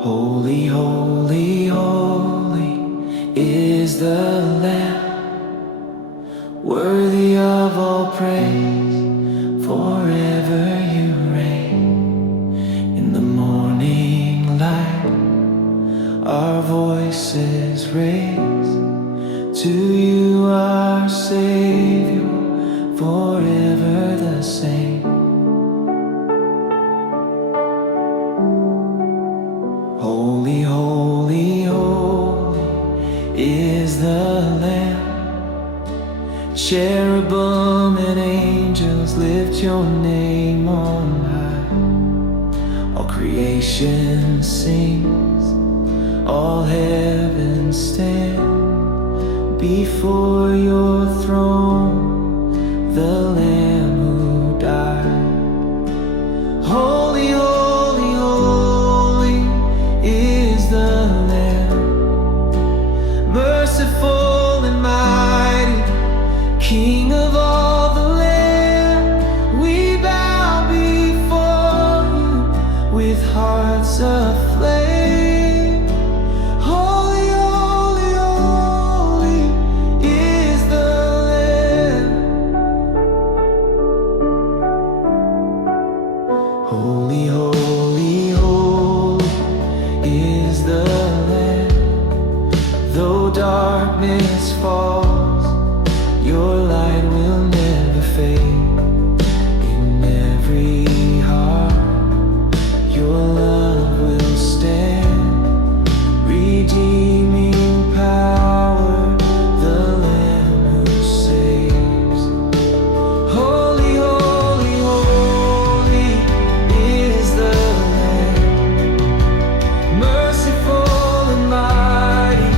Holy, holy, holy is the Lamb, worthy of all praise, forever you reign. In the morning light, our voices raise to you, our Savior, forever the same. Holy, holy, holy is the Lamb. Cherubim and angels lift your name on high. All creation sings, all heaven stand before your throne, the Lamb who died. Holy, holy, holy is the Lamb, merciful and mighty, King of all the land. We bow before you with hearts aflame. Holy, holy, holy is the Lamb. Holy, holy, holy is the Lamb. Though darkness falls, your light will never fade. In every heart, your love will stand. Redeeming power, the Lamb who saves. Holy, holy, holy is the Lamb, merciful and mighty,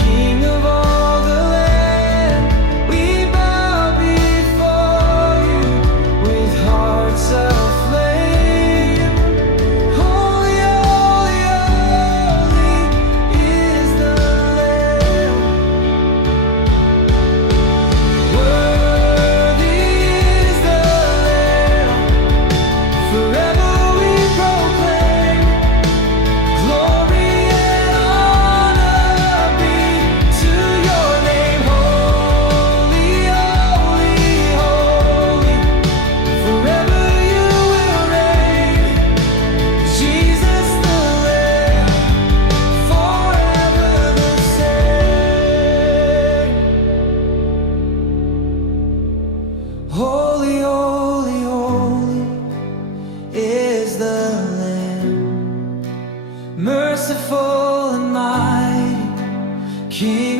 King of all the land. We bow before you with hearts aflame. Holy, holy, holy is the Lamb. Worthy is the Lamb. Forever we proclaim, glory and honor be to your name. Holy, holy, holy, forever you will reign. Jesus the Lamb, forever the same. Holy, holy, holy is the Lamb, merciful and mighty, King